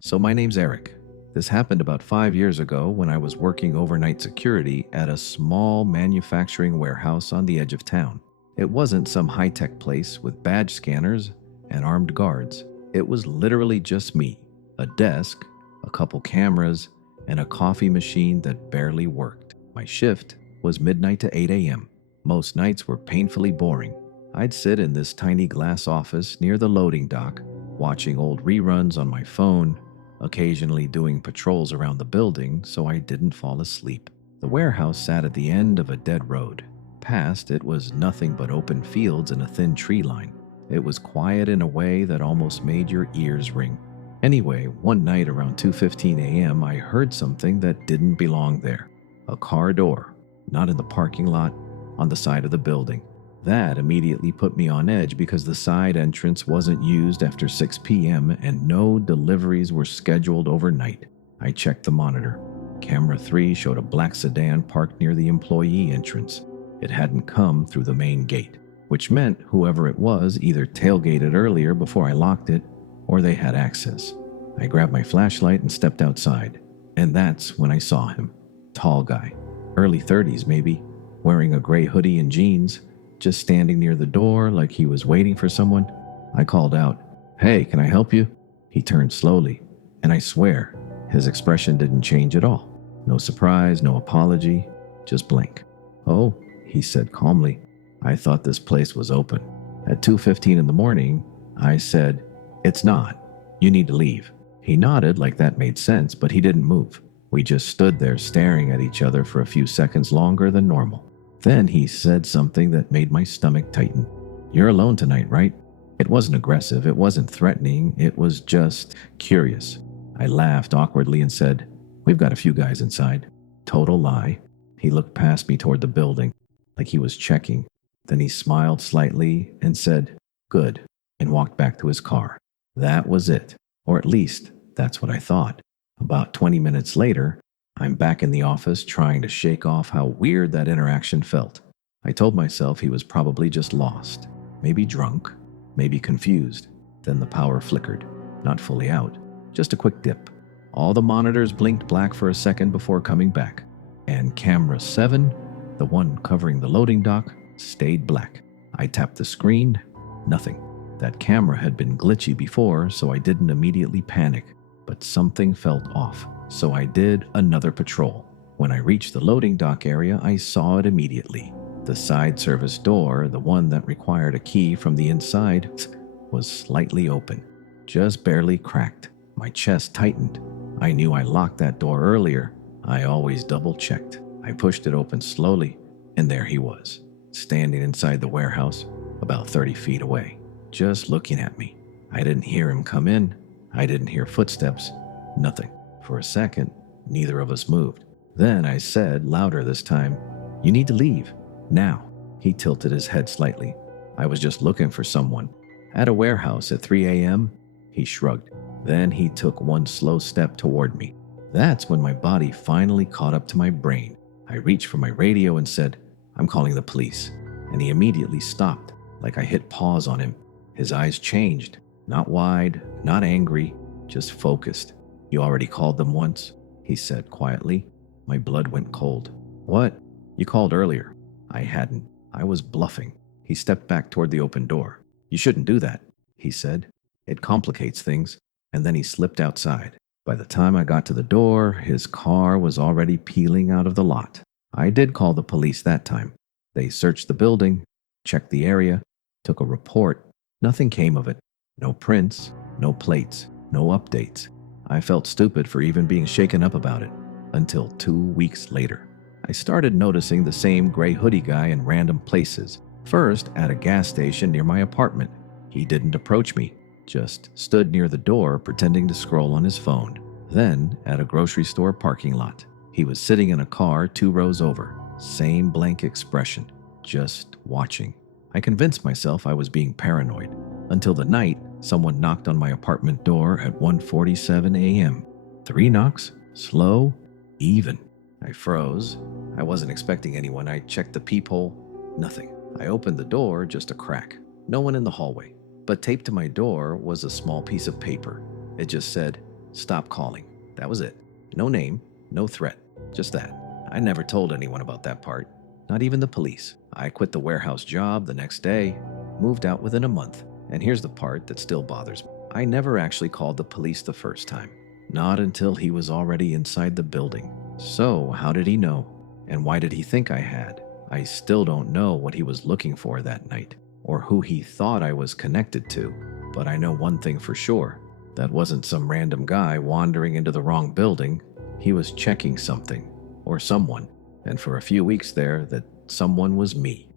So, my name's Eric. This happened about 5 years ago when I was working overnight security at a small manufacturing warehouse on the edge of town. It wasn't some high tech place with badge scanners and armed guards. It was literally just me, a desk, a couple cameras, and a coffee machine that barely worked. My shift was midnight to 8 a.m. Most nights were painfully boring. I'd sit in this tiny glass office near the loading dock, watching old reruns on my phone, occasionally doing patrols around the building so I didn't fall asleep. The warehouse sat at the end of a dead road. Past it was nothing but open fields and a thin tree line. It was quiet in a way that almost made your ears ring. Anyway, one night around 2:15 a.m., I heard something that didn't belong there. A car door, not in the parking lot, on the side of the building. That immediately put me on edge because the side entrance wasn't used after 6 p.m. and no deliveries were scheduled overnight. I checked the monitor. Camera 3 showed a black sedan parked near the employee entrance. It hadn't come through the main gate, which meant whoever it was either tailgated earlier before I locked it, or they had access. I grabbed my flashlight and stepped outside, and that's when I saw him. Tall guy, early 30s maybe, wearing a gray hoodie and jeans, just standing near the door like he was waiting for someone. I called out, "Hey, can I help you?" He turned slowly, and I swear, his expression didn't change at all. No surprise, no apology, just blank. "Oh," he said calmly, "I thought this place was open." At 2:15 in the morning, I said, "It's not. You need to leave." He nodded like that made sense, but he didn't move. We just stood there staring at each other for a few seconds longer than normal. Then he said something that made my stomach tighten. "You're alone tonight, right?" It wasn't aggressive, it wasn't threatening, it was just curious. I laughed awkwardly and said, "We've got a few guys inside." Total lie. He looked past me toward the building, like he was checking. Then he smiled slightly and said, "Good," and walked back to his car. That was it, or at least that's what I thought. About 20 minutes later, I'm back in the office trying to shake off how weird that interaction felt. I told myself he was probably just lost, maybe drunk, maybe confused. Then the power flickered, not fully out, just a quick dip. All the monitors blinked black for a second before coming back. And camera 7, the one covering the loading dock, stayed black. I tapped the screen, nothing. That camera had been glitchy before, so I didn't immediately panic. But something felt off, so I did another patrol. When I reached the loading dock area, I saw it immediately. The side service door, the one that required a key from the inside, was slightly open, just barely cracked. My chest tightened. I knew I locked that door earlier. I always double-checked. I pushed it open slowly, and there he was, standing inside the warehouse, about 30 feet away, just looking at me. I didn't hear him come in. I didn't hear footsteps. Nothing. For a second, neither of us moved. Then I said, louder this time, "You need to leave. Now." He tilted his head slightly. "I was just looking for someone." "At a warehouse at 3 a.m.? He shrugged. Then he took one slow step toward me. That's when my body finally caught up to my brain. I reached for my radio and said, "I'm calling the police." And he immediately stopped, like I hit pause on him. His eyes changed. Not wide, not angry, just focused. "You already called them once," he said quietly. My blood went cold. "What? You called earlier." I hadn't. I was bluffing. He stepped back toward the open door. "You shouldn't do that," he said. "It complicates things." And then he slipped outside. By the time I got to the door, his car was already peeling out of the lot. I did call the police that time. They searched the building, checked the area, took a report. Nothing came of it. No prints, no plates, no updates. I felt stupid for even being shaken up about it, until 2 weeks later. I started noticing the same gray hoodie guy in random places. First, at a gas station near my apartment. He didn't approach me, just stood near the door pretending to scroll on his phone. Then, at a grocery store parking lot. He was sitting in a car 2 rows over. Same blank expression, just watching. I convinced myself I was being paranoid, until the night someone knocked on my apartment door at 1:47 a.m. 3 knocks, slow, even. I froze. I wasn't expecting anyone. I checked the peephole. Nothing. I opened the door, just a crack. No one in the hallway. But taped to my door was a small piece of paper. It just said, Stop calling. That was it. No name, no threat. Just that. I never told anyone about that part. Not even the police. I quit the warehouse job the next day, moved out within a month. And here's the part that still bothers me. I never actually called the police the first time. Not until he was already inside the building. So, how did he know? And why did he think I had? I still don't know what he was looking for that night, or who he thought I was connected to. But I know one thing for sure. That wasn't some random guy wandering into the wrong building. He was checking something, or someone. And for a few weeks there, that someone was me.